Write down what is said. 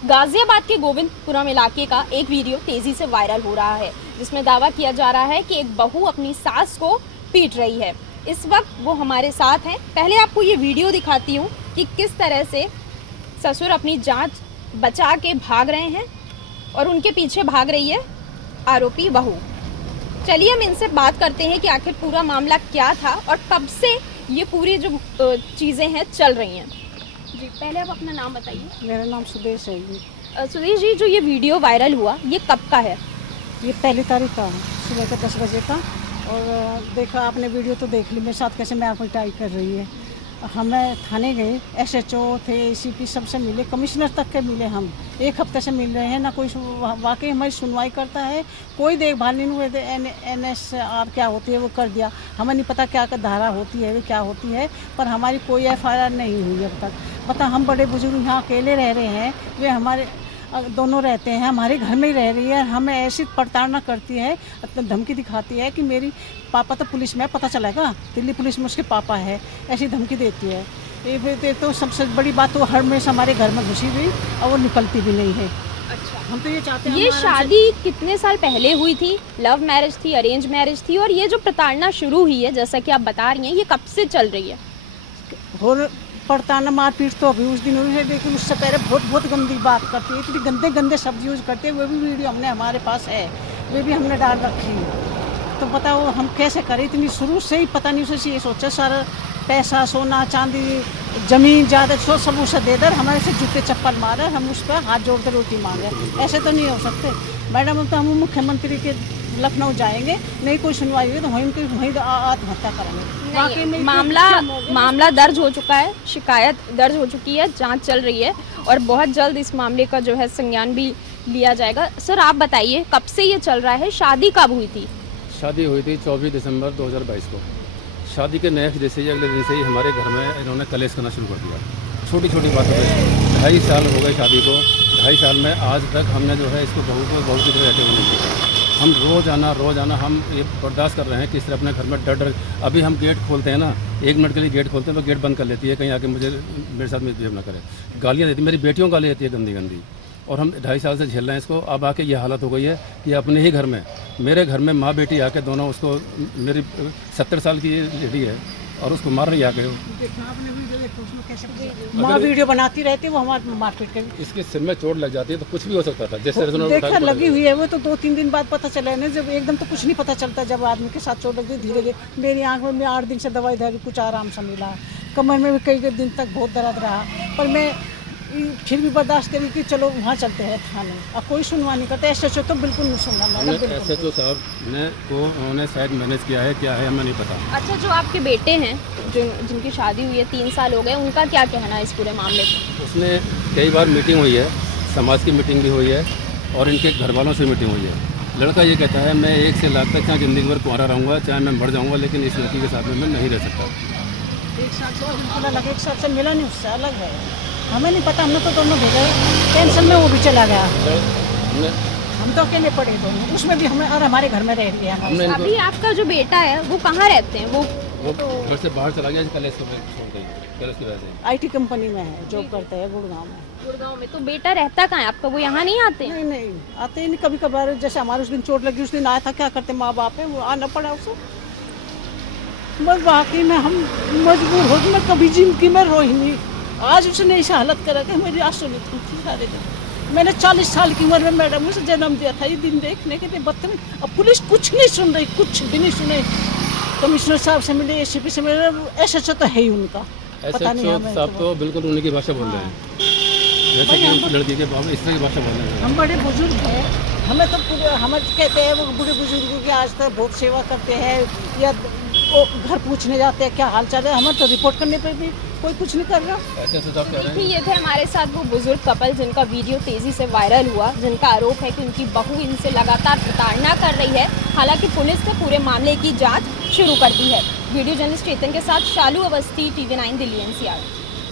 गाजियाबाद के गोविंदपुरम इलाके का एक वीडियो तेजी से वायरल हो रहा है, जिसमें दावा किया जा रहा है कि एक बहू अपनी सास को पीट रही है। इस वक्त वो हमारे साथ हैं। पहले आपको ये वीडियो दिखाती हूँ कि किस तरह से ससुर अपनी जान बचा के भाग रहे हैं और उनके पीछे भाग रही है आरोपी बहू। चलिए हम इनसे बात करते हैं कि आखिर पूरा मामला क्या था और कब से ये पूरी जो चीज़ें हैं चल रही हैं। जी, पहले आप अपना नाम बताइए। मेरा नाम सुदेश है जी। सुदेश जी, जो ये वीडियो वायरल हुआ ये कब का है? ये 1 तारीख का है, सुबह के 10 बजे का। और देखा आपने वीडियो तो देख ली, मेरे साथ कैसे मैं आपको टाइप कर रही है। हमें थाने गए, SHO थे, ACP सबसे मिले, कमिश्नर तक के मिले। हम 1 हफ्ते से मिल रहे हैं, ना कोई वाकई हमारी सुनवाई करता है, कोई देखभाल नहीं हुए थे। NSR क्या होती है वो कर दिया, हमें नहीं पता क्या धारा होती है, क्या होती है, पर हमारी कोई FIR नहीं हुई अब तक। पता हम बड़े बुजुर्ग यहाँ अकेले रह रहे हैं, वे हमारे दोनों रहते हैं, हमारे घर में ही रह रही है। हमें ऐसी प्रताड़ना करती है, धमकी दिखाती है कि मेरी पापा तो पुलिस में, पता चलेगा दिल्ली पुलिस में उसके पापा है, ऐसी धमकी देती है। ये तो सबसे बड़ी बात, तो हर में हमारे घर में घुसी हुई और वो निकलती भी नहीं है। अच्छा, हम तो ये चाहते हैं। ये शादी कितने साल पहले हुई थी? लव मैरिज थी, अरेंज मैरिज थी? और ये जो प्रताड़ना शुरू हुई है, जैसा कि आप बता रही हैं, ये कब से चल रही है? और पड़ताना मारपीट तो अभी उस दिन हुई है, लेकिन उससे पहले बहुत गंदी बात करती है, इतनी गंदे शब्द यूज़ करते हैं। वो भी वीडियो हमने हमारे पास है, वे भी हमने डाल रखी है। तो बताओ हम कैसे करें? इतनी शुरू से ही पता नहीं, उसे ये सोचा सारा पैसा, सोना चांदी, ज़मीन ज़्यादा सब उसे दे दर हमारे से जूते चप्पल मारे, हम उस पर हाथ जोड़ कर रोटी मांगे। ऐसे तो नहीं हो सकते मैडम। तो हम मुख्यमंत्री के लखनऊ जाएंगे, नहीं कोई सुनवाई हुई तो वहीं आत्महत्या करेंगे। मामला दर्ज हो चुका है, शिकायत दर्ज हो चुकी है, जांच चल रही है और बहुत जल्द इस मामले का जो है संज्ञान भी लिया जाएगा। सर आप बताइए, कब से ये चल रहा है? शादी कब हुई थी? शादी हुई थी 24 दिसंबर 2022 को। शादी के नेक्स्ट दिन से ही, अगले दिन से ही हमारे घर में इन्होंने कलेश करना शुरू कर दिया। छोटी छोटी बातों पर 2.5 साल हो गए शादी को। 2.5 साल में आज तक हमने जो है इसको बहू की तरह रहते हुए नहीं देखा। हम रोज़ आना हम ये बर्दाश्त कर रहे हैं कि इस तरह अपने घर में डर अभी हम गेट खोलते हैं ना, 1 मिनट के लिए गेट खोलते हैं तो गेट बंद कर लेती है, कहीं आके मेरे साथ मिसबिहेव ना करे। गालियाँ देती, मेरी बेटियों को गाली देती है गंदी। और हम 2.5 साल से झेल रहे हैं इसको। अब आके ये हालत हो गई है कि अपने ही घर में, मेरे घर में माँ बेटी आके दोनों उसको, मेरी 70 साल की लेडी है और उसको मार रही आके। माँ वीडियो बनाती रहती है, वो हमारे मारपीट कर, इसके सिर में चोट लग जाती है तो कुछ भी हो सकता था। जैसे देखा लगी हुई है वो तो 2-3 दिन बाद पता चला है ना, जब एकदम तो कुछ नहीं पता चलता। जब आदमी के साथ चोट लगी धीरे धीरे, मेरी आँख में 8 दिन से दवाई धारी, कुछ आराम सा मिला। कमर में भी कई दिन तक बहुत दर्द रहा, पर मैं फिर भी बर्दाश्त करी कि चलो वहाँ चलते हैं थाने। अब कोई सुनवाई नहीं करता। SHO तो बिल्कुल नहीं सुनना। SHO साहब ने को उन्होंने शायद मैनेज किया है, क्या है हमें नहीं पता। अच्छा, जो आपके बेटे हैं जिनकी शादी हुई है 3 साल हो गए, उनका क्या कहना है इस पूरे मामले में? उसने कई बार मीटिंग हुई है, समाज की मीटिंग भी हुई है और इनके घर वालों से मीटिंग हुई है। लड़का ये कहता है मैं 1 से लाख तक चाहे ज़िंदगी भर कुंवारा रहूँगा, चाहे मैं मर जाऊँगा, लेकिन इस लड़की के साथ में मैं नहीं रह सकता। 1 साल से बिल्कुल अलग, 1 साल से मिला नहीं, उससे अलग है। हमें नहीं पता, हमने तो दोनों भेजा, टेंशन में वो भी चला गया। हम तो अकेले पड़े दोनों, उसमें भी हमें और हमारे घर में रह रही है। अभी आपका जो बेटा है वो कहाँ रहते हैं? वो घर से बाहर चला गया कलेश की वजह से। IT कंपनी में है, जॉब करते हैं गुड़गांव में। तो बेटा रहता कहाँ है आपका? वो यहाँ नहीं आते? नहीं आते ही नहीं। कभी कभार जैसे हमारे उस दिन चोट लगी, उस दिन आया था, क्या करते माँ बाप है, वो आना पड़ा उसे। बस बाकी में हम मजबूर हो गए, मैं कभी जिंदगी में रोई नहीं। आज उसने ऐसी हालत करा कि मेरी आंसू नहीं थी सारे दिन। मैंने 40 साल की उम्र में मैडम उसे जन्म दिया था, ये दिन देखने के लिए बदतमीज। अब पुलिस कुछ नहीं सुन रही, कुछ भी नहीं सुने। कमिश्नर साहब से मिले, ACP से मिले, SHO तो है ही उनका। पता नहीं हमें साहब तो बिल्कुल उन्हीं की भाषा बोल रहे हैं, जैसे कि लड़की के बाप इस तरह की भाषा बोल रहे हैं। हम बड़े बुजुर्ग हैं, हमें तो हमें कहते हैं वो बूढ़े बुजुर्गों की आज तक बहुत सेवा करते हैं, या वो घर पूछने जाते हैं क्या हाल चाल है। हमें तो रिपोर्ट करने पर भी कोई कुछ नहीं कर रहा। देखिए, ये थे हमारे साथ वो बुजुर्ग कपल जिनका वीडियो तेजी से वायरल हुआ, जिनका आरोप है कि उनकी बहू इनसे लगातार प्रताड़ना कर रही है। हालांकि पुलिस ने पूरे मामले की जांच शुरू कर दी है। वीडियो जर्नलिस्ट चेतन के साथ शालू अवस्थी, TV9 दिल्ली NCR।